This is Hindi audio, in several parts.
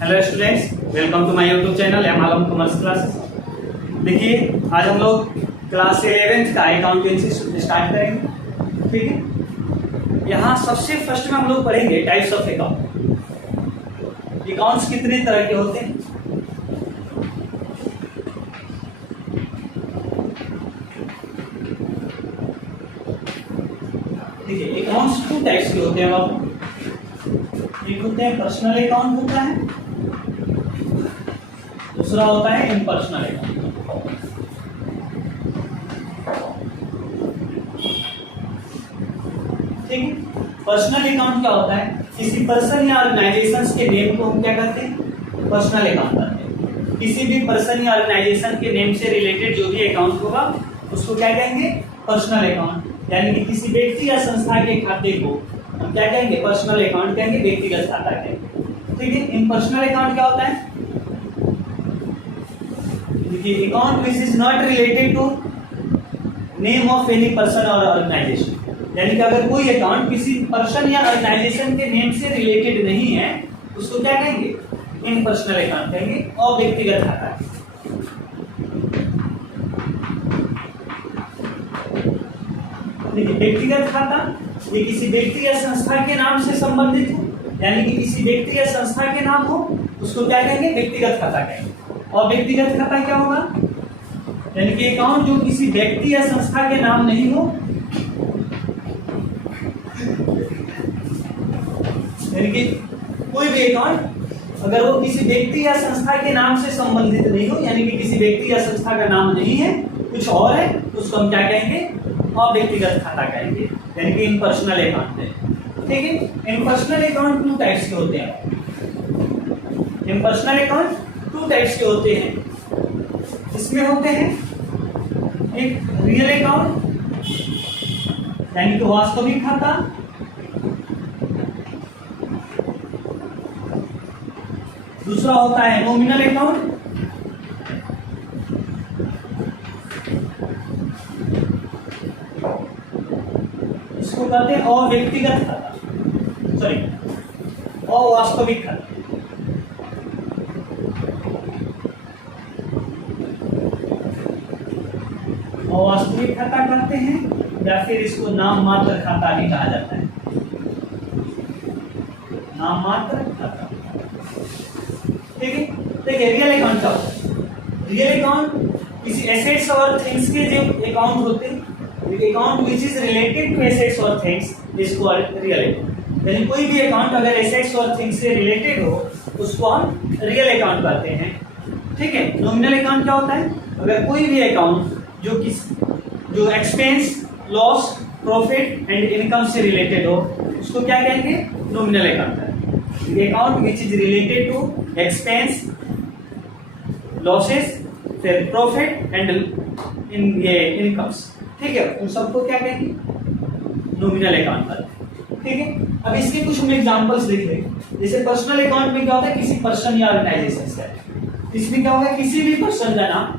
Hello students, welcome to my YouTube channel M Alam commerce classes. देखिए, आज हम लोग क्लास 11th का अकाउंटेंसी स्टार्ट करेंगे। ठीक है, यहाँ सबसे फर्स्ट में हम लोग पढ़ेंगे टाइप्स ऑफ अकाउंट। अकाउंट्स कितने तरह के होते हैं। देखिए, अकाउंट्स टू टाइप्स के होते हैं बाबू। एक होते हैं पर्सनल अकाउंट होता है, दूसरा होता है इम्पर्सनल अकाउंट। ठीक है, पर्सनल अकाउंट क्या होता है? किसी पर्सन या ऑर्गेनाइजेशन के नेम को हम क्या कहते हैं? पर्सनल अकाउंट कहते हैं। किसी भी पर्सन या ऑर्गेनाइजेशन के नेम से रिलेटेड जो भी अकाउंट होगा उसको क्या कहेंगे? Personal account. यानी कि किसी व्यक्ति या संस्था के खाते को हम क्या कहेंगे? पर्सनल अकाउंट कहेंगे, व्यक्तिगत खाता कहेंगे। ठीक है, इम्पर्सनल अकाउंट क्या होता है? देखिए, account which is not related to name of any person और ऑर्गेनाइजेशन। यानी कि अगर कोई अकाउंट किसी पर्सन या ऑर्गेनाइजेशन के नेम से रिलेटेड नहीं है उसको क्या कहेंगे? इम्पर्सनल अकाउंट कहेंगे और व्यक्तिगत खाता है। देखिए, व्यक्तिगत खाता ये किसी व्यक्ति या संस्था के नाम से संबंधित हो, यानी कि किसी व्यक्ति या संस्था के नाम हो उसको क्या कहेंगे? व्यक्तिगत खाता कहेंगे। और व्यक्तिगत खाता क्या होगा? यानी कि अकाउंट जो किसी व्यक्ति या संस्था के नाम नहीं हो, यानी कि कोई भी अकाउंट अगर वो किसी व्यक्ति या संस्था के नाम से संबंधित नहीं हो, यानी कि किसी व्यक्ति या संस्था का नाम नहीं है, कुछ और है, उसको हम क्या कहेंगे? और व्यक्तिगत खाता कहेंगे, यानी कि इम्पर्सनल अकाउंट है। ठीक है, इम्पर्सनल अकाउंट टू टाइप्स के होते हैं। इम्पर्सनल अकाउंट टू टाइप्स के होते हैं। इसमें होते हैं एक रियल अकाउंट, यानी कि वास्तविक खाता, दूसरा होता है नॉमिनल अकाउंट, इसको कहते हैं और व्यक्तिगत खाता, सॉरी, और वास्तविक खाता। और वास्तविक खाता कहते हैं या फिर इसको नाम मात्र खाता भी कहा जाता है। नाम मात्र खाता। ठीक है, देखिए रियल अकाउंट क्या होता है? रियल अकाउंट किसी एसेट्स और थिंग्स के जो अकाउंट होते हैं, account which is related to assets और things is called real account. यानी कोई भी अकाउंट अगर एसेट्स और थिंग्स से रिलेटेड हो उसको हम रियल अकाउंट कहते हैं। ठीक है, नॉमिनल अकाउंट क्या होता है? अगर कोई भी अकाउंट जो expense, loss, profit and income से रिलेटेड हो उसको क्या कहेंगे? नॉमिनल अकाउंट है। Account which is related to expense, losses, फिर प्रॉफिट एंड इनकम्स। ठीक है, उन सबको क्या कहेंगे? नॉमिनल अकाउंट कहते हैं। ठीक है, अब इसके कुछ हम एग्जांपल्स लिख लें। जैसे पर्सनल अकाउंट में क्या होता है? किसी पर्सन या ऑर्गेनाइजेशन का। इसमें क्या होगा? किसी भी पर्सन का नाम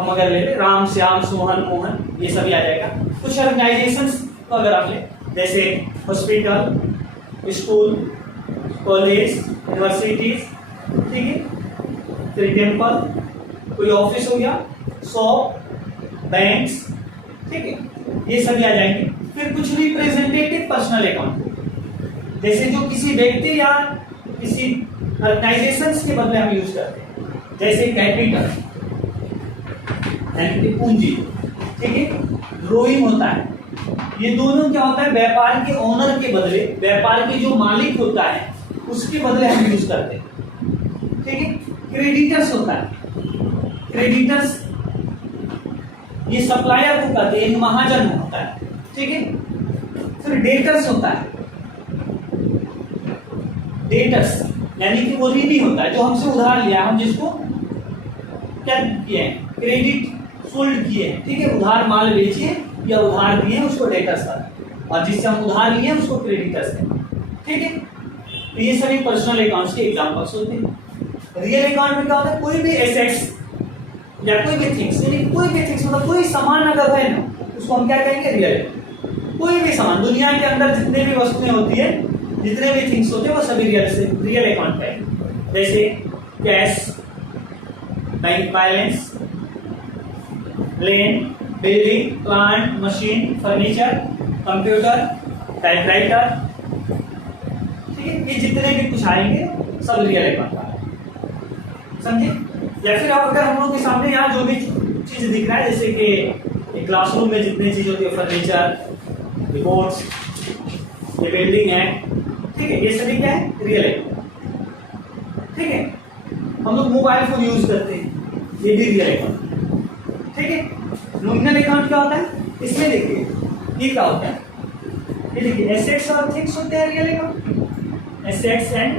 हम अगर ले लें, राम, श्याम, सोहन, मोहन, ये सभी आ जाएगा। कुछ ऑर्गेनाइजेशंस को अगर आप ले, जैसे हॉस्पिटल, स्कूल, कॉलेज, यूनिवर्सिटीज, ठीक है, फिर टेम्पल, कोई ऑफिस हो गया, शॉप, बैंक्स, ठीक है, ये सभी आ जाएंगे। फिर कुछ रिप्रेजेंटेटिव पर्सनल अकाउंट, जैसे जो किसी व्यक्ति या किसी ऑर्गेनाइजेशंस के बदले हम यूज करते हैं, जैसे कैपिटल यानी कि पूंजी। ठीक है, ड्रॉइंग होता है। ये दोनों क्या होता है? व्यापार के ओनर के बदले, व्यापार के जो मालिक होता है उसके बदले हम यूज करते हैं। ठीक है, क्रेडिटर्स होता है। क्रेडिटर्स ये सप्लायर को कहते हैं, महाजन होता है। ठीक है, फिर डेटर्स होता है। डेटर्स यानी कि वो ऋणी होता है, जो हमसे उधार लिया, हम जिसको क्या किए हैं? क्रेडिट सोल्ड किए हैं। ठीक है, उधार माल बेचिए या उधार दिए उसको डेटर्स कहते हैं, और जिससे हम उधार लिए उसको क्रेडिटर्स कहते हैं। ठीक है, तो ये सभी पर्सनल अकाउंट्स के एग्जांपल्स होते हैं। रियल अकाउंट में क्या होता है? कोई भी एसेट्स या कोई भी थिंग्स, यानी कोई भी थिंग्स मतलब कोई सामान अगर है ना उसको हम क्या कहेंगे? रियल। कोई भी सामान, दुनिया के अंदर जितने भी वस्तुएं होती है, जितने भी थिंग्स होते हैं वो सभी रियल अकाउंट है। जैसे cash, bank balance, land, building, plant, machine, furniture, computer, typewriter, ठीक है, ये जितने भी कुछ आएंगे सब रियल अकाउंट का है, समझे? या फिर अब अगर हम लोग के सामने यहाँ जो भी चीज दिख रहा है, जैसे कि क्लासरूम में जितनी चीज होती है, फर्नीचर, रिपोर्ट्स, ये बिल्डिंग है, ठीक है, ये सभी क्या है? रियल अकाउंट, ठीक है। हम लोग मोबाइल फोन यूज करते हैं, ये भी रियल अकाउंट, ठीक है। नॉमिनल अकाउंट क्या होता है? इसमें देखिए ये क्या होता है, ये देखिए एसेट्स और थिंग्स होते हैं real account, assets and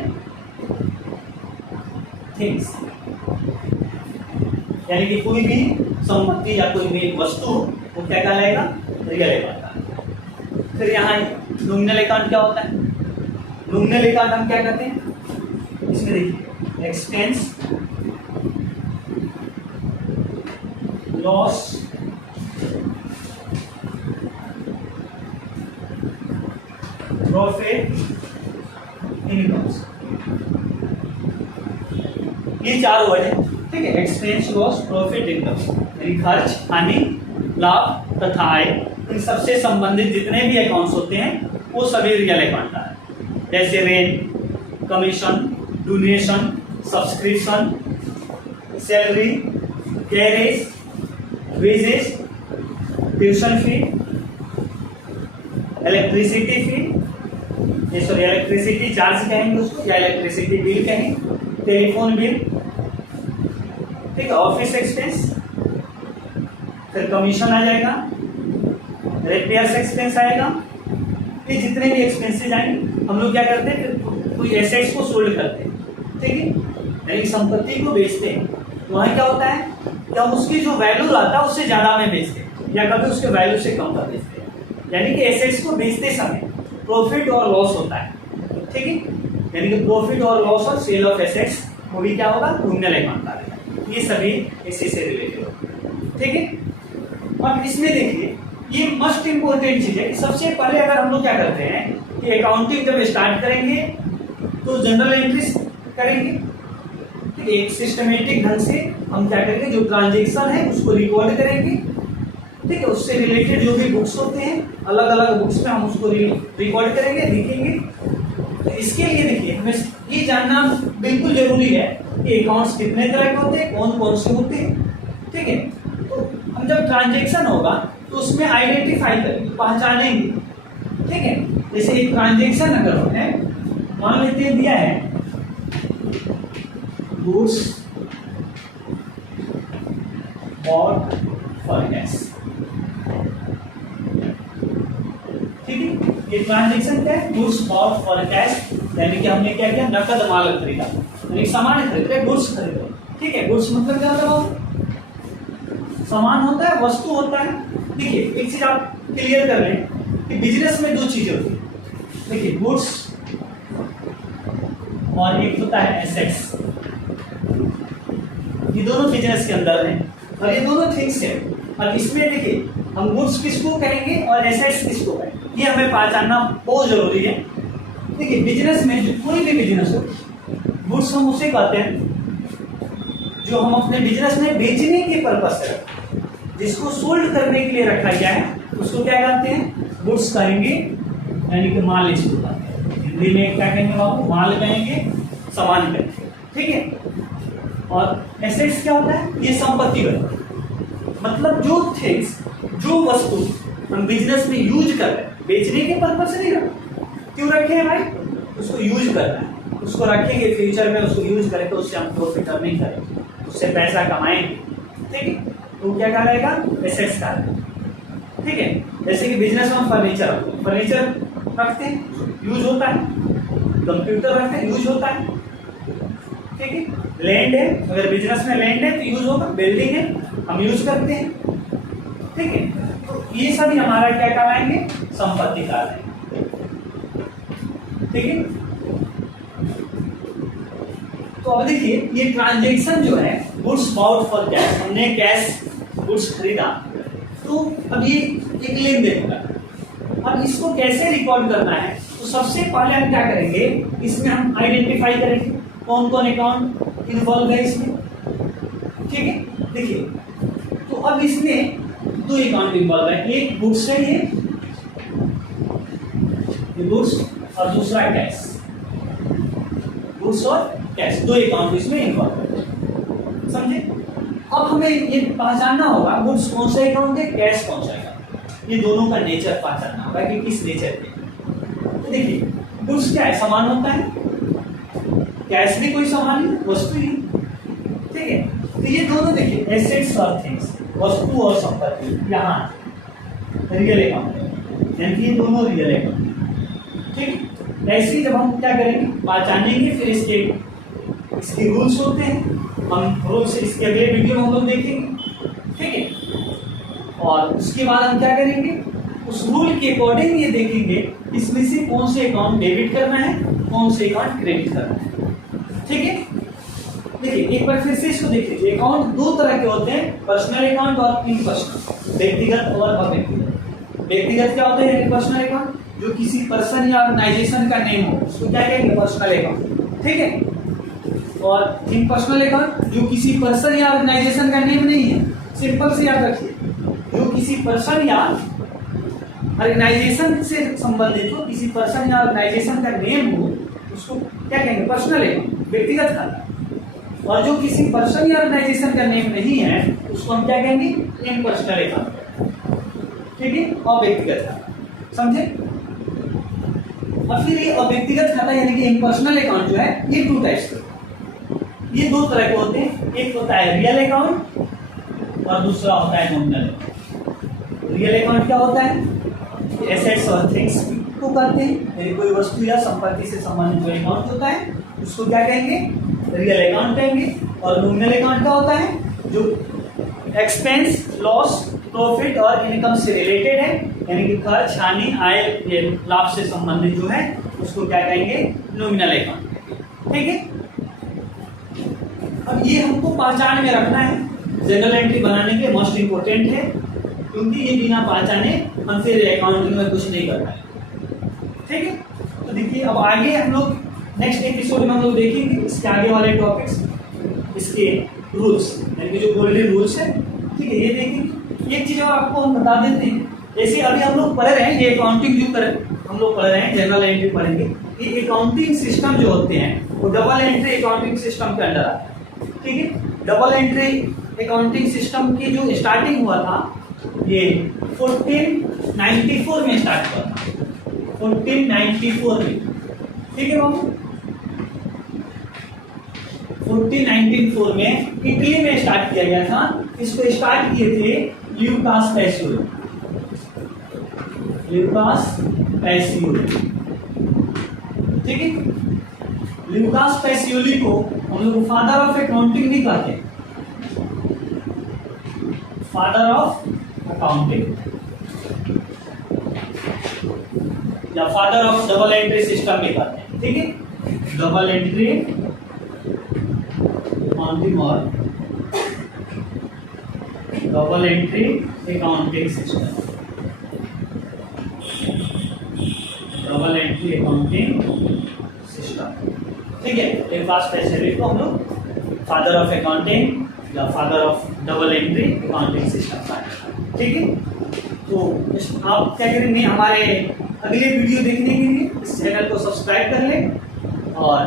things, यानी कि कोई भी संपत्ति या कोई भी वस्तु वो क्या कहलाएगा? Real account. फिर यहाँ नॉमिनल अकाउंट क्या होता है? नॉमिनल अकाउंट हम क्या करते हैं, इसमें देखिए एक्सपेंस, लॉस, प्रॉफिट, इनकम्स, ये चार वर्ड है, ठीक है। एक्सपेंस, लॉस, प्रॉफिट, इनकम्स, यानी खर्च, हानि, लाभ तथा आय, इन सबसे संबंधित जितने भी अकाउंट्स होते हैं वो सभी रियल अकाउंट है। जैसे rent, commission, donation, subscription, salary, garage, wages, tuition fee, electricity fee, ये सॉरी इलेक्ट्रिसिटी चार्ज कहेंगे उसको, या इलेक्ट्रिसिटी बिल कहेंगे, टेलीफोन बिल, ठीक है, ऑफिस एक्सपेंस, फिर कमीशन आ जाएगा, रिपेयर्स एक्सपेंस आएगा। ये जितने भी एक्सपेंसेस आएंगे हम लोग क्या करते हैं, फिर कोई एसेट्स को सोल्ड करते हैं, ठीक है, यानी संपत्ति को बेचते हैं। तो वहाँ क्या होता है कि हम उसकी जो वैल्यू रहता है उससे ज्यादा में बेचते हैं, या कभी उसके वैल्यू से कम कर बेचते हैं, यानी कि एसेट्स को बेचते समय प्रॉफिट और लॉस होता है, ठीक है, यानी कि प्रॉफिट और लॉस और सेल ऑफ एसेट्स वो भी क्या होगा? नॉमिनल अकाउंट का रहेगा। ये सभी इसी से रिलेटेड होगा, ठीक है। अब इसमें देखिए ये मस्ट इंपोर्टेंट चीज है कि सबसे पहले अगर हम लोग क्या करते हैं कि अकाउंटिंग जब स्टार्ट करेंगे तो जनरल एंट्रीज करेंगे, ठीक है, एक सिस्टमेटिक ढंग से हम क्या करेंगे, जो ट्रांजेक्शन है उसको रिकॉर्ड करेंगे, ठीक है, उससे रिलेटेड जो भी बुक्स होते हैं अलग अलग बुक्स में हम उसको रिकॉर्ड करेंगे, लिखेंगे। तो इसके लिए देखिए हमें ये जानना बिल्कुल जरूरी है कि अकाउंट्स कितने तरह के होते हैं, कौन कौन से होते हैं, ठीक है। तो हम जब ट्रांजेक्शन होगा तो उसमें आइडेंटिफाई करेंगे, पहचानेंगे, ठीक है। जैसे एक ट्रांजेक्शन अगर हमने मान लेते हैं दिया है गुड्स बॉट फॉर कैश, ठीक है, ये ट्रांजेक्शन क्या है? गुड्स बॉट फॉर कैश, यानी कि हमने क्या किया, नकद माल खरीदा, यानी सामान खरीद रहे, गुड्स खरीदो, ठीक है। गुड्स मतलब क्या होता है? सामान होता है, वस्तु होता है। देखिए एक चीज आप क्लियर कर लें कि बिजनेस में दो चीजें होती है, देखिए गुड्स और एक होता है एसेट्स, ये दोनों बिजनेस के अंदर हैं और ये दोनों थिंग्स है। और इसमें देखिए हम गुड्स किसको कहेंगे और एसेट्स किसको कहेंगे, ये हमें पहचानना बहुत जरूरी है। देखिए बिजनेस में जो कोई भी बिजनेस हो, गुड्स हम उसे कहते हैं जो हम अपने बिजनेस में बेचने के पर्पज से रखते हैं, जिसको सोल्ड करने के लिए रखा गया है उसको क्या कहते हैं? गुड्स कहेंगे, यानी कि माल इसको कहते हैं। हिंदी में क्या कहेंगे बाबू? माल कहेंगे, सामान कहेंगे, ठीक है। और एसेट्स क्या होता है? ये संपत्ति बनती है, मतलब जो थिंग्स, जो वस्तु हम बिजनेस में यूज कर रहे हैं, बेचने के पर्पज से नहीं रखते। क्यों रखे हैं भाई? उसको यूज करना है, उसको रखेंगे फ्यूचर में, उसको यूज करेंगे, उससे हम प्रॉफिट अर्निंग करेंगे, उससे पैसा कमाएंगे, ठीक है। तो क्या कहलाएगा? एसेट्स कहलाएगा, ठीक है। जैसे कि बिजनेस में हम फर्नीचर रखते हैं, यूज होता है, कंप्यूटर रखते हैं, यूज होता है, ठीक है। लैंड है, अगर बिजनेस में लैंड है तो यूज होगा, बिल्डिंग है हम यूज करते हैं, ठीक है। तो ये सभी हमारा क्या कहलाएंगे? संपत्ति कहलाएंगे, ठीक है। तो अब देखिए ये ट्रांजेक्शन जो है गुड्स बाउट फॉर कैश, हमने कैश गुड्स खरीदा, तो अब ये एक लेन देन होगा। अब इसको कैसे रिकॉर्ड करना है? तो सबसे पहले हम क्या करेंगे, इसमें हम आइडेंटिफाई करेंगे कौन कौन अकाउंट इन्वॉल्व है इसमें, ठीक है। देखिए तो अब इसमें दो अकाउंट इन्वॉल्व है, एक गुड्स है ये गुड्स और दूसरा कैश, गुड्स और कैश दो अकाउंट इसमें इन्वॉल्व है, समझे। अब हमें ये पहचानना होगा गुड्स कौन सा अकाउंट है, कैश कौन सा अकाउंट, ये दोनों का नेचर पहचानना होगा कि किस नेचर के। तो देखिए गुड्स क्या है, सामान होता है, कैश भी कोई सामान ही वस्तु ही, ठीक है। तो ये दोनों देखिए एसेट्स और थिंग्स, वस्तु और संपत्ति, यहाँ रियल अकाउंट, यानी ये दोनों रियल अकाउंट, ठीक। ऐसे ही जब हम क्या करेंगे पहचानेंगे, फिर इसके रूल्स होते हैं, हम रूल्स इसके अगले वीडियो में हम लोग देखेंगे, ठीक है। और उसके बाद हम क्या करेंगे, उस रूल के अकॉर्डिंग ये देखेंगे इसमें से कौन से अकाउंट डेबिट करना है, कौन से अकाउंट क्रेडिट करना है, ठीक है। देखिए एक बार फिर से इसको देखिए, अकाउंट दो तरह के होते हैं, पर्सनल अकाउंट और इम्पर्सनल, व्यक्तिगत और अव्यक्तिगत। व्यक्तिगत क्या होते हैं, पर्सनल अकाउंट जो किसी पर्सन या ऑर्गेनाइजेशन का नेम हो उसको क्या कहेंगे, पर्सनल अकाउंट, ठीक है। और इम्पर्सनल अकाउंट जो किसी पर्सन या ऑर्गेनाइजेशन का नेम नहीं है, सिंपल से याद रखिए, जो किसी पर्सन या ऑर्गेनाइजेशन से संबंधित हो, किसी पर्सन या ऑर्गेनाइजेशन का नेम हो, उसको क्या कहेंगे, पर्सनल अकाउंट, व्यक्तिगत खाता। और जो किसी पर्सन या ऑर्गेनाइजेशन का नेम नहीं है उसको हम क्या कहेंगे, इम्पर्सनल अकाउंट, ठीक है, और व्यक्तिगत खाता, समझे। और फिर ये अव्यक्तिगत खाता यानी कि इम्पर्सनल अकाउंट जो है ये टू टाइप्स के, ये दो तरह के होते हैं, एक होता है रियल अकाउंट और दूसरा होता है नॉमिनल अकाउंट। रियल अकाउंट क्या होता है, एसेट्स और थिंग्स को कहते हैं, यानी कोई वस्तु या संपत्ति से संबंधित जो अकाउंट होता है उसको क्या कहेंगे, रियल अकाउंट कहेंगे। और नॉमिनल अकाउंट क्या होता है, जो एक्सपेंस, लॉस, प्रॉफिट और इनकम से रिलेटेड है, यानी कि खर्च, हानि, आय, लाभ से संबंधित जो है उसको क्या कहेंगे, नॉमिनल अकाउंट, ठीक है। अब ये हमको पहचान में रखना है, जनरल एंट्री बनाने के मोस्ट इंपोर्टेंट है, क्योंकि ये बिना पहचाने हम फिर अकाउंटिंग में कुछ नहीं कर पाएंगे, ठीक है। तो देखिए अब आगे हम लोग नेक्स्ट एपिसोड में हम लोग देखेंगे इसके आगे वाले टॉपिक्स, इसके रूल्स, यानी कि जो गोल्डन रूल्स है, ठीक है, ये देखेंगे। एक चीज और आपको हम बता देते हैं, जैसे अभी हम लोग पढ़ रहे हैं ये अकाउंटिंग जो हम लोग पढ़ रहे हैं, जनरल एंट्री पढ़ेंगे, ये अकाउंटिंग सिस्टम जो होते हैं वो डबल एंट्री अकाउंटिंग सिस्टम के अंडर आता है, ठीक है। डबल एंट्री अकाउंटिंग सिस्टम की जो स्टार्टिंग हुआ था ये 1494 में स्टार्ट हुआ था, 1494 में, ठीक है बाबू। 1494 में इटली में स्टार्ट किया गया था, इसको स्टार्ट किए थे ल्यूकास पैसियोली, ल्यूकास पैसियोली, ठीक है। ल्यूकास पैसियोली को हम लोग फादर ऑफ अकाउंटिंग भी कहते हैं, फादर ऑफ अकाउंटिंग या father of double entry system भी कहते हैं, ठीक है। डबल एंट्री अकाउंटिंग और double entry accounting system, double entry accounting system, ठीक है। ल्यूकास पैसियोली को हम लोग फादर ऑफ अकाउंटिंग या father of double entry accounting system, ठीक है। तो आप क्या करेंगे, हमारे अगले वीडियो देखने के लिए इस चैनल को सब्सक्राइब कर लें और